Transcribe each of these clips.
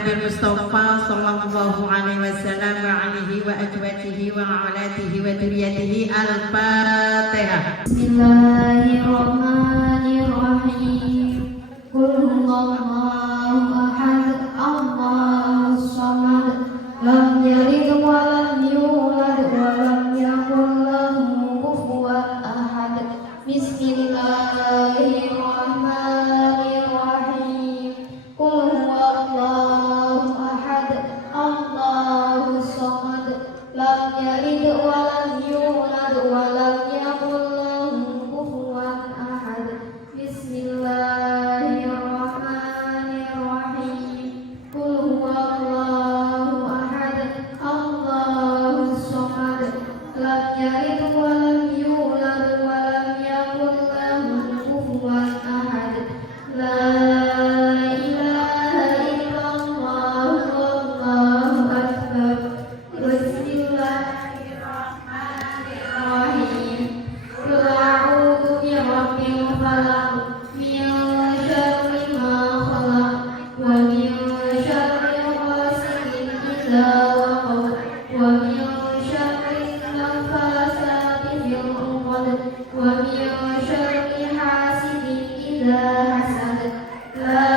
Nabi Mustafa sallallahu alaihi wasallam wa alihi wa azwajihi wa auladihi wa dzurriyyatihi. Al-Fatihah. Bismillahirrahmanirrahim. Qul huwallahu ahad, Allahus samad, lam yalid wa lam yulad wa lam yakul lahu kufuwan ahad. Bismillahirrahmanirrahim. Qul huwallahu ahad, Allahus samad, lam yalid wa lam yulad wa lam yakul lahu kufuwan ahad. Bismillahirrahmanirrahim. Qul huwallahu ahad, Allahus samad, lam yalid wa lam yulad wa lam yakul lahu kufuwan ahad. La ilaha illallah, wallahu akbar. Bismillahirrahmanirrahim. Qul a'udzu birabbil falaq, min syarri ma khalaq, wa min syarri ghasidin idza waqab, wa min syarri naffasati fil 'uqad, wa min syarri hasidin idza hasad. La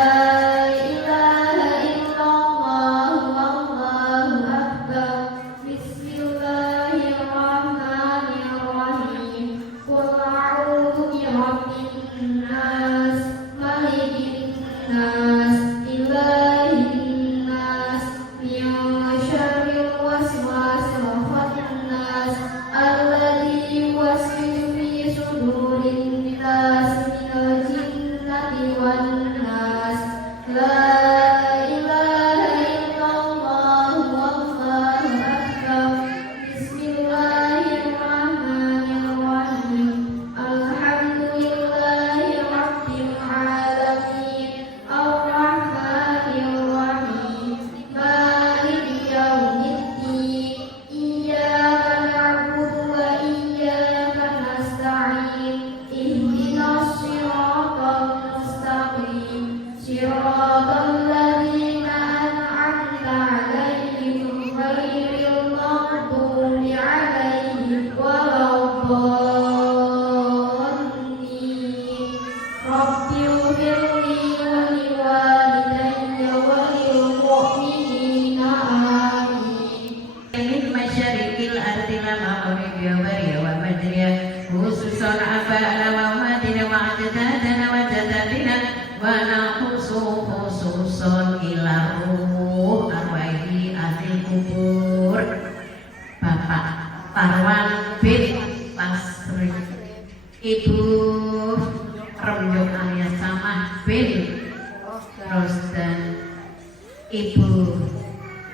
ilaha illallah, wallahu akbar. Bismillahirrahmanirrahim. Qul a'udzu birabbin nas, malikin nas, ilahin nas, min syarril waswasil khannas, alladzi yuwaswisu fi sudurin nas, minal jinnati wan nas. La ilaha illallah, wallahu akbar. Bismillahirrahmanirrahim. Alhamdulillahi rabbil alamin, arrahmanir rahim, maliki yaumiddin. Iyyaka na'budu wa iyyaka nasta'in. Ihdinas siratal mustaqim, siratal ladzina an'amta 'alaihim ghairil maghdubi 'alaihim waladdallin. Rabbighfirli wa liwalidayya wa lil mu'minina amin. Min masyariqil ardi wa maghribiha wa maghribha, khususan aba'ana wa umatina wa ajdadana wa jadadina, wa naqsu khususan ila ruh arwahi ahli kubur. Bapak Tarwan bin Tasri, Ibu Remyuk alias Samah bin Rosdan, Ibu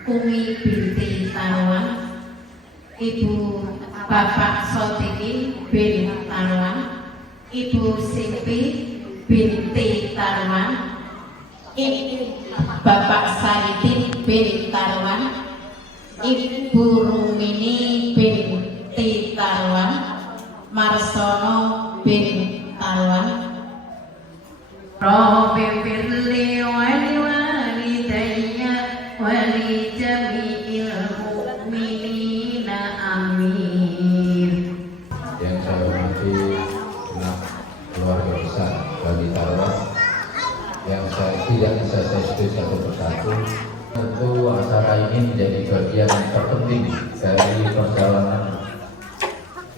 Umi binti Tarwan, Ibu Bapak Sotiki bin Tarwan, Ibu Simpi binti Tarwan, Ibu Bapak Saidin bin Tarwan, Ibu Rumini binti Tarwan, Marsono bin Tarwan. Rabbi firli wa liwalidayya wa li jami'il mu'minina amin. Yang saya hormati keluarga besar Bani Tarwan, yang saya tidak bisa saya sebut satu persatu. Tentu acara ini menjadi bagian terpenting dari perjalanan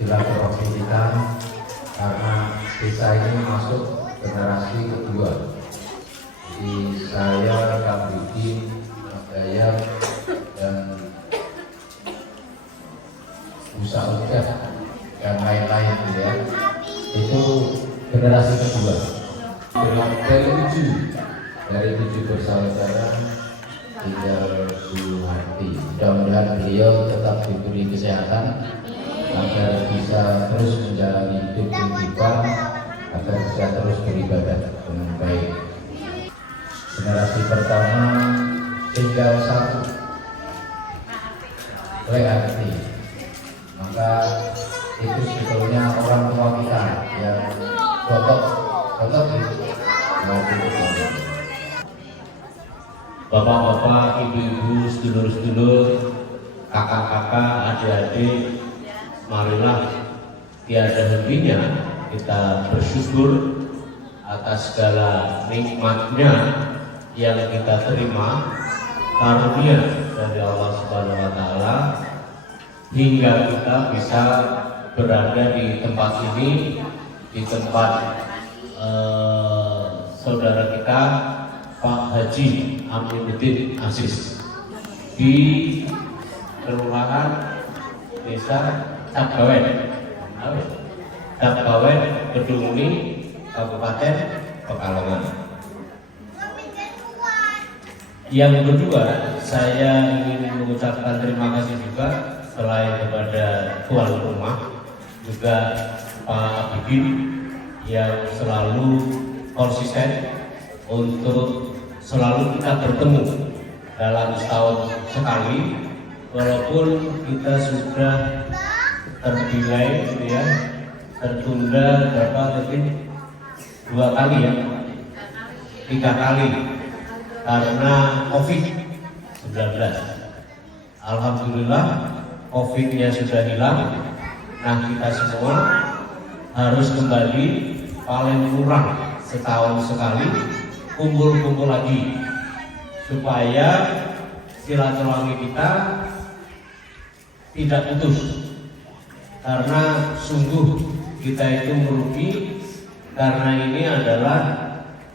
silaturahmi kita, karena desa ini masuk generasi kedua. Jadi saya, Kang Budi, Mas Dayat, dan Bu Saudah dan lain-lain gitu ya, itu generasi kedua. Dari tujuh bersaudara tinggal Suharti. Mudah-mudahan beliau tetap diberi kesehatan agar bisa terus menjalani hidup kehidupan, agar bisa terus beribadah dengan baik. Generasi pertama tinggal satu, Learti. Maka itu sebetulnya orang tua kita yang gotok bapak-bapak, ibu-ibu, sedulur-sedulur, kakak-kakak, adik-adik, marilah tiada hentinya kita bersyukur atas segala nikmatnya yang kita terima, karunia dari Allah Subhanahu wa Ta'ala, hingga kita bisa berada di tempat ini, di tempat saudara kita Pak Haji Aminuddin Aziz di Kelurahan Desa Capgawen, Kedunguni, Kabupaten Pekalongan. Yang kedua, saya ingin mengucapkan terima kasih juga selain kepada tuan rumah, juga Pak Abidin yang selalu konsisten untuk selalu kita bertemu dalam setahun sekali, walaupun kita sudah terdelay gitu ya, tertunda berapa mungkin 2 kali ya, 3 kali karena COVID-19. Alhamdulillah COVID-nya sudah hilang. Nah, kita semua harus kembali paling kurang setahun sekali kumpul-kumpul lagi supaya silaturahmi kita tidak putus, karena sungguh kita itu merugi, karena ini adalah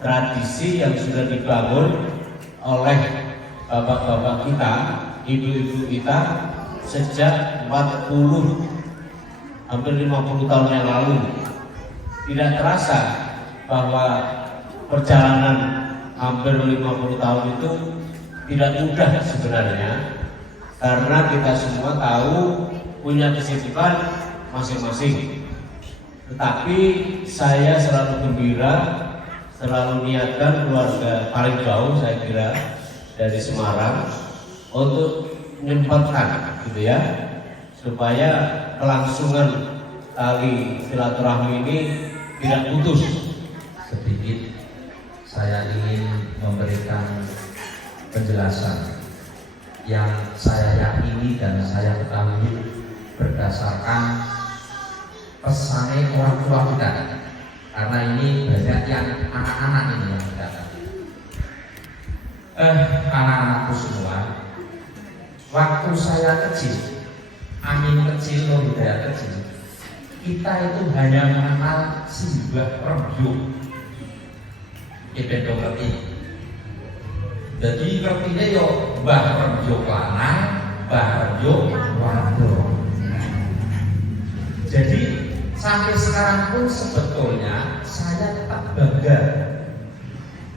tradisi yang sudah dibangun oleh bapak-bapak kita, ibu-ibu kita sejak 40 hampir 50 tahun yang lalu. Tidak terasa bahwa perjalanan hampir 50 tahun itu tidak mudah sebenarnya, karena kita semua tahu punya kesibukan masing-masing. Tetapi saya selalu gembira, selalu niatkan keluarga paling jauh saya kira dari Semarang untuk menyempatkan gitu ya, supaya kelangsungan tali silaturahmi ini tidak putus. Sedikit saya ingin memberikan penjelasan yang saya yakini dan saya ketahui berdasarkan pesan orang tua kita, karena ini banyak yang anak-anak ini yang datang. Anak-anakku semua, waktu saya kecil, Amin kecil, Nur Hidayat kecil, kita itu hanya mengenal simbah rembyuk. Kita ngerti. Jadi ngertinya yo mbah rembyuk lanang, mbah rembyuk wadon. Jadi sampai sekarang pun sebetulnya saya tetap bangga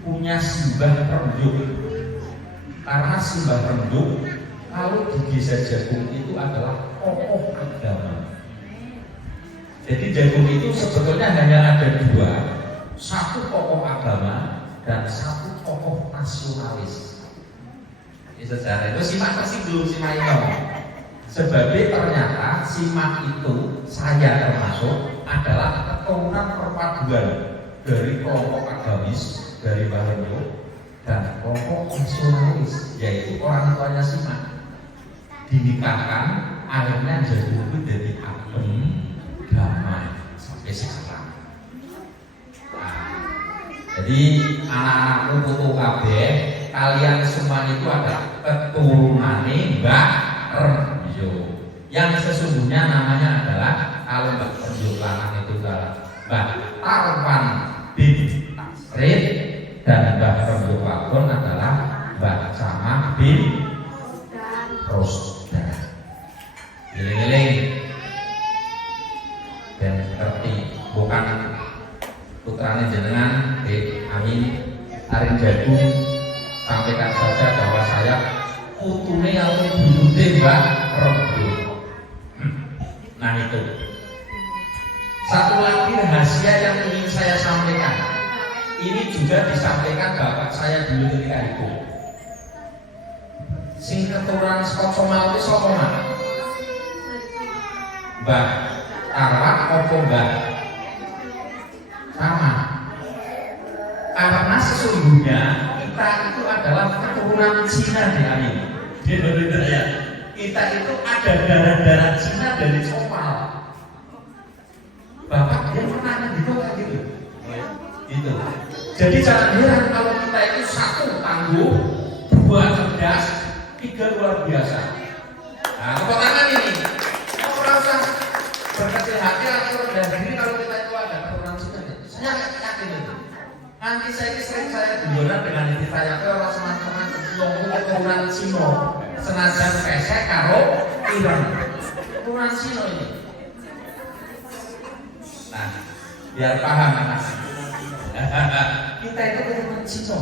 punya simbah rembyuk, karena simbah rembyuk kalau di desa Jagung itu adalah tokoh agama. Jadi Jagung itu sebetulnya hanya ada 2, satu tokoh agama dan satu tokoh nasionalis. Ini sejarah itu simak pasti dulu simak itu. Sebabnya ternyata simak itu saya termasuk adalah keturunan perpaduan dari kelompok agamis dari Balenyo dan kelompok nasionalis, yaitu orang tuanya simak dinikahkan, akhirnya Jagung itu jadi adem damai sampai sekarang. Jadi anak-anakku putu kabeh, kalian semua itu adalah keturunane Mbak Remyo. Yang sesungguhnya namanya adalah, kalau Mbak Remyo lanang itu adalah Mbak Tarwan bin Tasrid, dan Mbak Remyo wadon adalah Mbak Camah bin Rosda. Giling-giling dan ngerti, bukan putranya jenengan Amin Arin Jagung, sampaikan saja bahwa saya putune yang buyute Mbak Remyo. Nah itu satu lagi rahasia yang ingin saya sampaikan, ini juga disampaikan bapak saya dulu ketika itu. Sing keturunan saka Somal itu sapa Mak? Mbah Tarwan apa Mbah sama? Karena sesungguhnya kita kita itu adalah keturunan Cina di Indonesia ya. Kita itu ada darah-darah Cina dari Cokal. Bapak dia pernah gitu kayak gitu. Gitu. Jadi jangan heran kalau kita itu satu tangguh, dua cerdas, tiga luar biasa. Nah, tepuk tangan ini. Mau merasa berkecil hati atau rendah diri kalau kita itu ada keturunan Cina. Saya yakin itu. Nanti saya sering saya guyonan dengan ditanya ke orang teman-teman yang keturunan Cina, senajan pesek karo ireng. Keturunan Cina ini. Nah, biar paham mas. Kita itu keturunan Cina.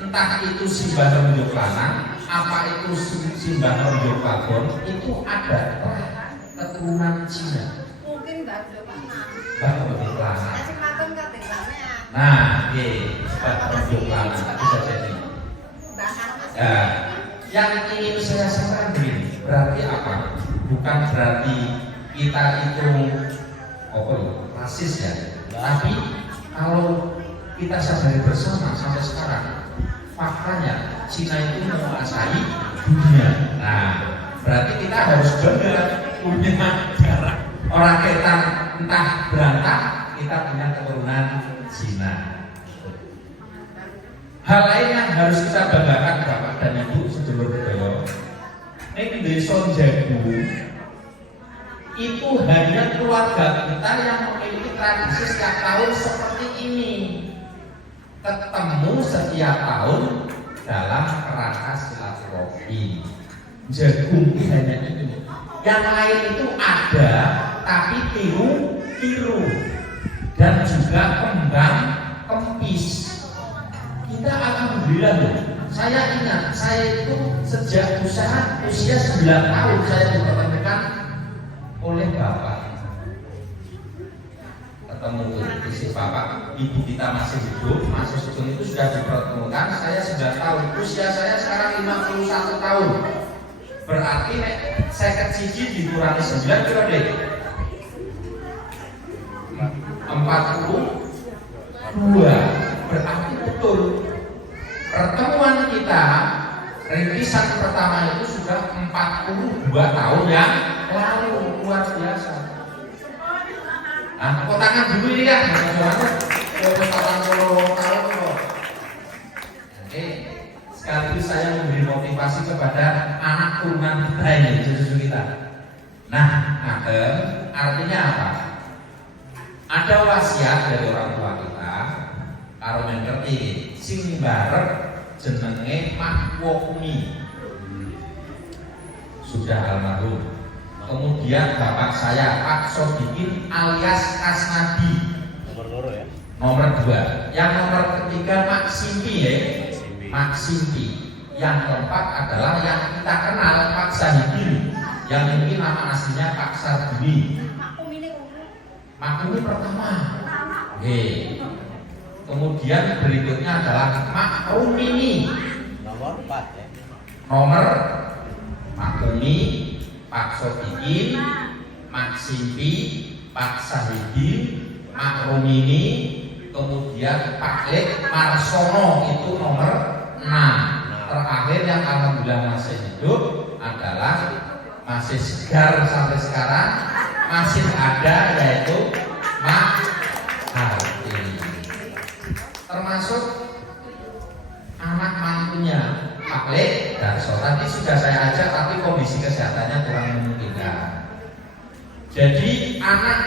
Entah itu simbah renjuk lanang, apa itu simbah renjuk wadon, itu ada keturunan Cina. Mungkin nggak ada mana. Bapak renjuk lanang. Nasi makan katanya. Nah, simbah renjuk lanang bisa jadi. Nah, yang ingin saya sampaikan begini, berarti apa? Bukan berarti kita itu rasis ya, tapi kalau kita sadari bersama sampai sekarang, faktanya Cina itu menguasai dunia. Nah, berarti kita harus bangga punya darah orang kita entah berantak, kita punya keturunan Cina. Hal lain yang harus kita banggakan Bapak dan Ibu sedulur sedaya, ning desa Jagu itu hanya keluarga kita yang memiliki tradisi setiap tahun seperti ini, ketemu setiap tahun dalam kerangka silaturahmi. Jagung hanya ini, yang lain itu ada tapi tiru dan juga kembang kempis. Kita alhamdulillah loh. Saya ingat, saya itu sejak usia 9 tahun saya dipertemukan oleh Bapak. Ketemu isi Bapak, Ibu kita masih hidup, masih sugeng itu sudah dipertemukan. Saya 9 tahun, usia saya sekarang 51 tahun. Berarti saya kecil dikurangi 9 kilo deh. 42. Berarti betul pertemuan kita rintisan pertama itu sudah 42 tahun yang lalu, luar biasa. Nah, tepuk tangan dulu ini ya, Oke, sekaligus saya memberi motivasi kepada anak turunan kita ini, cucu kita. Nah, artinya apa? Ada wasiat dari orang tua kita. Karo men ngerti sing bareng jenenge Mak Wokmi sudah almarhum. Kemudian bapak saya Pak Sodikin alias Kasnadi nomor 2. Yang nomor ketiga Mak Simpi ya, Mak Simpi. Yang keempat adalah yang kita kenal Pak Sahidin, yang ini nama aslinya Pak Sardini. Mak Kumi pertama. Kemudian berikutnya adalah Mak Rumini nomor 4 ya. Nomor Mak Kumi, Pak Sodikin, Mak Simpi, Pak Sahidin, Mak Rumini, kemudian Pak Lek Marsono itu nomor 6. Terakhir yang alhamdulillah masih hidup adalah masih segar sampai sekarang, masih ada, yaitu Mak Harti. Termasuk anak mantunya Pak Lek Darso. Tadi sudah saya ajak tapi kondisi kesehatannya kurang memungkinkan. Jadi anak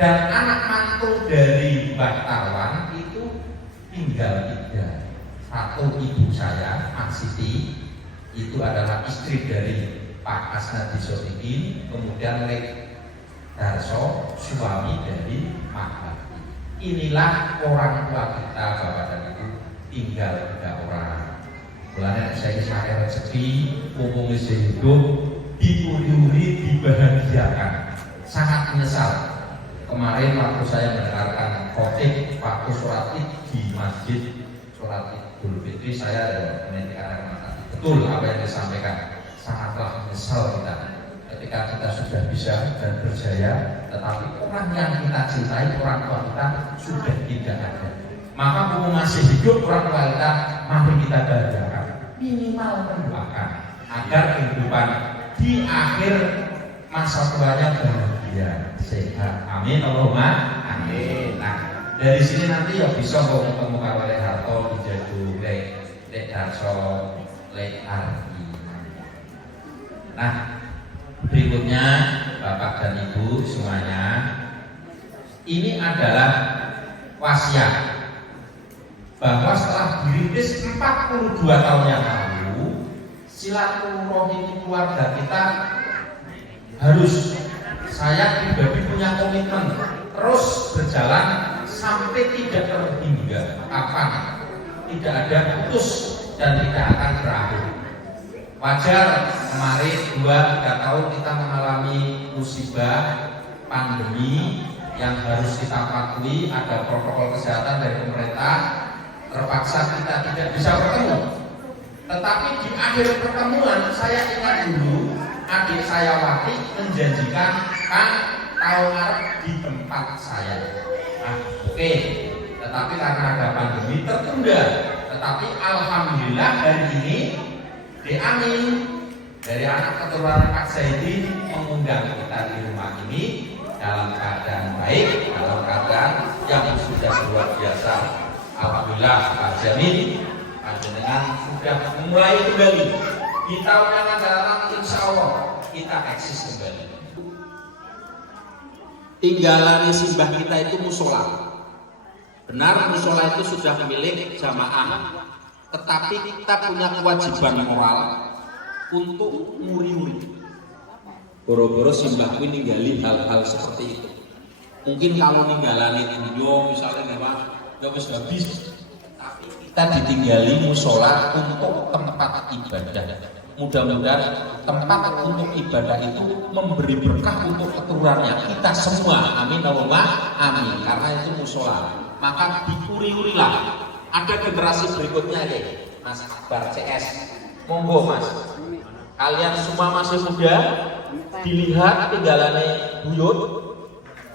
dan anak mantu dari Mbak Tarwan itu tinggal 3. Satu ibu saya, Mak Siti, itu adalah istri dari Pak Asnadi Sodikin. Kemudian Lek Darso, suami dari Mak Harti. Inilah orang tua kita Bapak dan Ibu, tinggal 3 orang. Mulanya saya rezeki, mumpung masih hidup, diundi-undi, dibahagiakan. Sangat menyesal. Kemarin waktu saya mendengarkan khotib waktu sholat id di masjid sholat Idul Fitri, saya menitik air mata. Betul apa yang disampaikan. Sangatlah menyesal kita ketika kita sudah bisa dan berjaya, tetapi orang yang kita cintai, orang tua kita sudah tidak ada. Maka mumpung masih hidup orang tua kita, mari kita bahagiakan, minimal mendoakan agar kehidupan di akhir masa tuanya bahagia, sehat. Amin Allahumma amin. Nah, dari sini nanti ya bisa ketemu karo Lek Harto di Jadu, Lek Darso, Lek Ardi. Nah, berikutnya Bapak dan Ibu semuanya, ini adalah wasiat bahwa setelah dirintis 42 tahun yang lalu, silaturahmi keluarga kita harus, saya pribadi punya komitmen terus berjalan sampai tidak terhingga kapan, tidak ada putus dan tidak akan berakhir. Wajar kemarin 2-3 tahun kita mengalami musibah pandemi yang harus kita patuhi, ada protokol kesehatan dari pemerintah, terpaksa kita tidak bisa bertemu. Tetapi di akhir pertemuan saya ingat dulu adik saya Wati menjanjikan kan tahun Maret di tempat saya. Nah, oke. Tetapi karena ada pandemi tertunda. Tetapi alhamdulillah hari ini di Amin dari anak keturunan Pak Zaidi mengundang kita di rumah ini dalam keadaan baik, dalam keadaan yang sudah luar biasa. Alhamdulillah Pak Jamin panjenengan sudah mulai kembali di tahun yang akan datang, insya Allah kita eksis kembali. Tinggalan simbah kita itu musola. Benar musola itu sudah milik jamaah, tetapi kita punya kewajiban moral untuk muri-muri. Boro-boro simbah ini ninggali hal-hal seperti itu. Mungkin kalau ninggalani dunia misalnya nggak wis habis, tapi kita ditinggali musola untuk tempat ibadah. Mudah-mudahan tempat untuk ibadah itu memberi berkah untuk keturunannya kita semua. Amin Allahumma amin. Karena itu musola, maka diuri-urilah. Ada generasi berikutnya ya, Mas Akbar CS. Monggo Mas, kalian semua masih muda, dilihat tinggalannya buyut,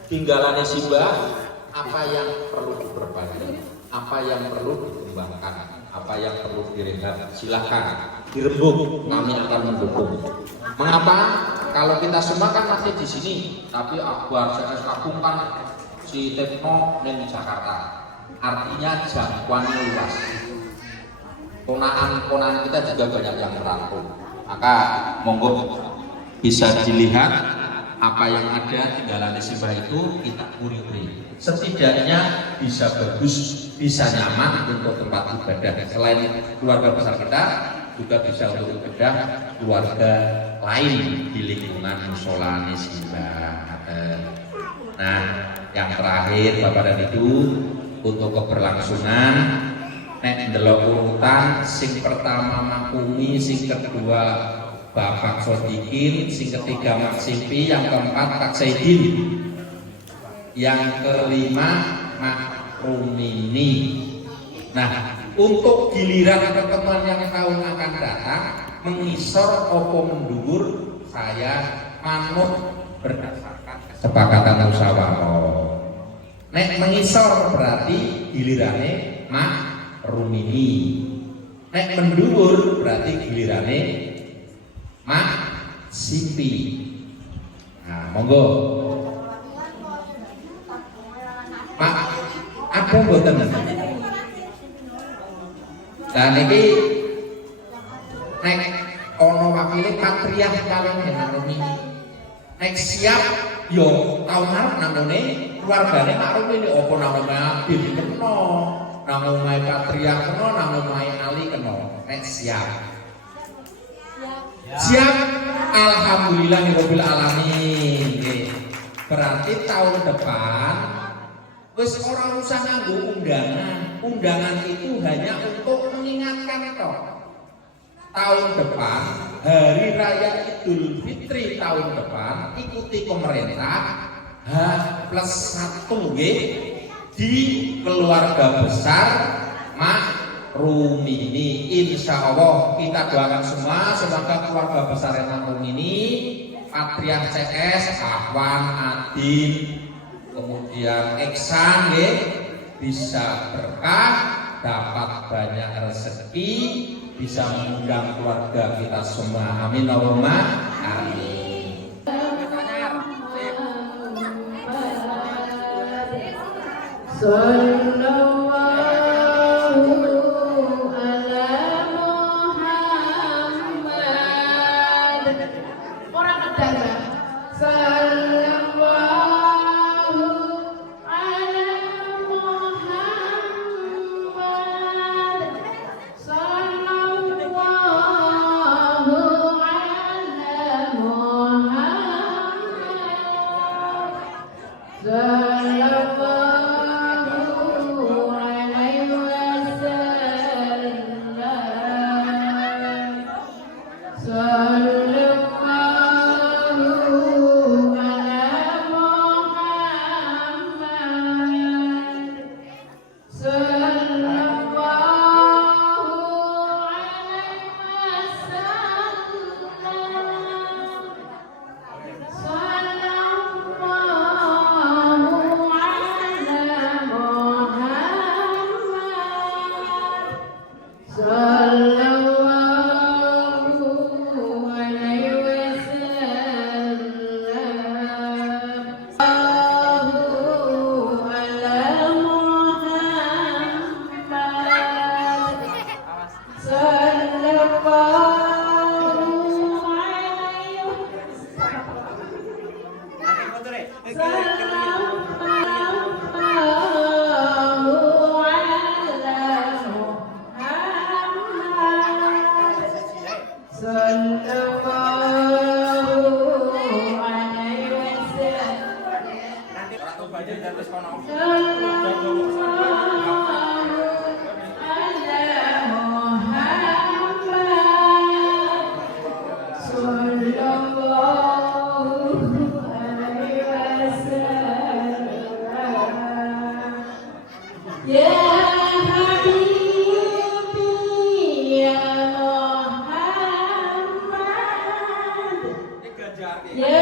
tinggalannya simbah, apa yang perlu diperbaiki, apa yang perlu dikembangkan, apa yang perlu direhab, silahkan dirembuk, kami akan mendukung. Mengapa? Kalau kita semua kan masih di sini, tapi Akbar CS Kampung kan si Tekno di Jakarta, artinya jangkauannya luas. Ponaan-ponaan kita juga banyak yang merangkul. Maka monggo bisa dilihat apa yang ada tinggalan simbah itu kita uri-uri. Setidaknya bisa bagus, bisa nyaman untuk tempat ibadah. Selain keluarga besar kita, juga bisa untuk ibadah keluarga lain di lingkungan musola simbah. Nah, yang terakhir Bapak dan Ibu, untuk keberlangsungan nek ndelok urutan sing pertama Makumi, sing kedua Bapak Sodikin, sing ketiga Mak Simpi, yang keempat Pak Saidin, yang kelima Mak Rumini. Nah, untuk giliran pertemuan yang tahun akan datang mengisor opo mendugur, saya manut berdasarkan kesepakatan musyawarah. Nek mengisor berarti gilirannya Mak Rumini. Nek mendugur berarti gilirannya Mak Simpi. Nah, monggo. Pak, ada mboten? Nah niki nek ana wakile patriark paling Mak Rumini. Nek siap yo tahun ngarep nangone keluargane Mak Rumini apa nang omahe Abid kena, nang omahe patriark kena, nang omahe Ali kena. Nek siap. Siap, alhamdulillahirabbil alamin. Berarti tahun depan wis ora usah nganggo undangan. Undangan itu hanya untuk mengingatkan toh. Tahun depan hari raya Idul Fitri tahun depan ikuti pemerintah H+1 nggih di keluarga besar Mak Rumini. Insya Allah kita doakan semua semoga keluarga besar Mak Rumini, Patriark CS, Ahwan, Adin, kemudian Eksan, bisa berkah, dapat banyak rezeki, bisa mengundang keluarga kita semua. Amin Allahumma amin. Sallallahu ala Muhammad. Orang kedara. Sallallahu ala Muhammad. Sallallahu ala Muhammad. Yeah.